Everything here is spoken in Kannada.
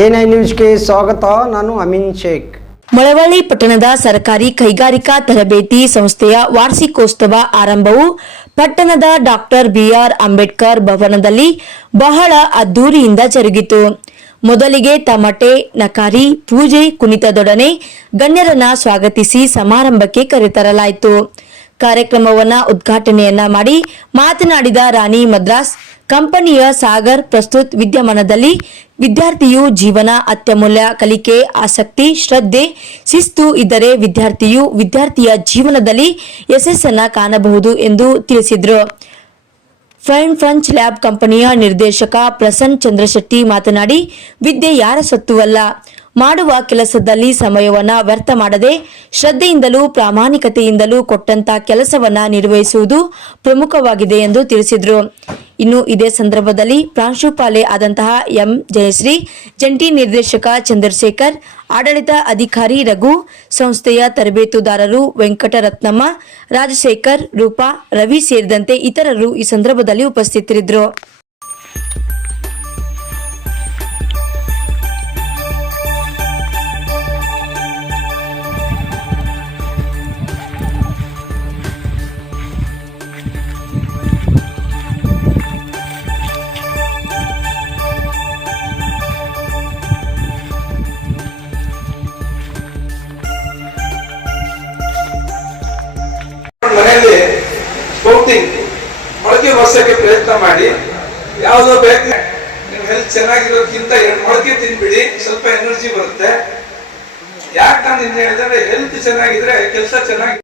ಎನ್ಐ ನ್ಯೂಸ್ಗೆ ಸ್ವಾಗತ, ನಾನು ಅಮಿನ್ ಶೇಖ್. ಮಳವಳ್ಳಿ ಪಟ್ಟಣದ ಸರ್ಕಾರಿ ಕೈಗಾರಿಕಾ ತರಬೇತಿ ಸಂಸ್ಥೆಯ ವಾರ್ಷಿಕೋತ್ಸವ ಆರಂಭವು ಪಟ್ಟಣದ ಡಾಕ್ಟರ್ ಬಿಆರ್ ಅಂಬೇಡ್ಕರ್ ಭವನದಲ್ಲಿ ಬಹಳ ಅದ್ದೂರಿಯಿಂದ ಜರುಗಿತು. ಮೊದಲಿಗೆ ತಮಟೆ, ನಕಾರಿ, ಪೂಜೆ ಕುಣಿತದೊಡನೆ ಗಣ್ಯರನ್ನ ಸ್ವಾಗತಿಸಿ ಸಮಾರಂಭಕ್ಕೆ ಕರೆತರಲಾಯಿತು. ಕಾರ್ಯಕ್ರಮವನ್ನ ಉದ್ಘಾಟನೆಯನ್ನ ಮಾಡಿ ಮಾತನಾಡಿದ ರಾಣಿ ಮದ್ರಾಸ್ ಕಂಪನಿಯ ಸಾಗರ್ ಪ್ರಸ್ತುತ್ ವಿದ್ಯಮಾನದಲ್ಲಿ ವಿದ್ಯಾರ್ಥಿಯು ಜೀವನ, ಅತ್ಯಮೂಲ್ಯ, ಕಲಿಕೆ, ಆಸಕ್ತಿ, ಶ್ರದ್ಧೆ, ಶಿಸ್ತು ಇದ್ದರೆ ವಿದ್ಯಾರ್ಥಿಯು ವಿದ್ಯಾರ್ಥಿಯ ಜೀವನದಲ್ಲಿ ಯಶಸ್ಸನ್ನು ಕಾಣಬಹುದು ಎಂದು ತಿಳಿಸಿದರು. ಫ್ರೈನ್ ಫ್ರಂಚ್ ಲ್ಯಾಬ್ ಕಂಪನಿಯ ನಿರ್ದೇಶಕ ಪ್ರಸನ್ನ ಚಂದ್ರಶೆಟ್ಟಿ ಮಾತನಾಡಿ, ವಿದ್ಯೆ ಯಾರ ಸತ್ತುವಲ್ಲ? ಮಾಡುವ ಕೆಲಸದಲ್ಲಿ ಸಮಯವನ್ನ ವ್ಯರ್ಥ ಮಾಡದೆ ಶ್ರದ್ಧೆಯಿಂದಲೂ ಪ್ರಾಮಾಣಿಕತೆಯಿಂದಲೂ ಕೊಟ್ಟಂತ ಕೆಲಸವನ್ನ ನಿರ್ವಹಿಸುವುದು ಪ್ರಮುಖವಾಗಿದೆ ಎಂದು ತಿಳಿಸಿದರು. ಇನ್ನು ಇದೇ ಸಂದರ್ಭದಲ್ಲಿ ಪ್ರಾಂಶುಪಾಲೆ ಆದಂತಹ ಎಂ. ಜಯಶ್ರೀ, ಜಂಟಿ ನಿರ್ದೇಶಕ ಚಂದ್ರಶೇಖರ್, ಆಡಳಿತ ಅಧಿಕಾರಿ ರಘು, ಸಂಸ್ಥೆಯ ತರಬೇತುದಾರರು ವೆಂಕಟರತ್ನಮ್ಮ, ರಾಜಶೇಖರ್ ರೂಪಾ, ರವಿ ಸೇರಿದಂತೆ ಇತರರು ಈ ಸಂದರ್ಭದಲ್ಲಿ ಉಪಸ್ಥಿತರಿದ್ದರು ಸ್ಪೌಟಿಂಗ್ ಮೊಳಕೆ ವರ್ಷಕ್ಕೆ ಪ್ರಯತ್ನ ಮಾಡಿ. ಯಾವುದೋ ಬೇಕು. ನೀವು ಹೆಲ್ತ್ ಚೆನ್ನಾಗಿರೋದ್ಕಿಂತ ಎರಡು ಮೊಳಕೆ ತಿನ್ಬಿಡಿ. ಸ್ವಲ್ಪ ಎನರ್ಜಿ ಬರುತ್ತೆ. ಯಾಕೆ ನಾನು ನಿನ್ನೆ ಹೇಳಿದ್ರೆ ಹೆಲ್ತ್ ಚೆನ್ನಾಗಿದ್ರೆ ಕೆಲಸ ಚೆನ್ನಾಗಿ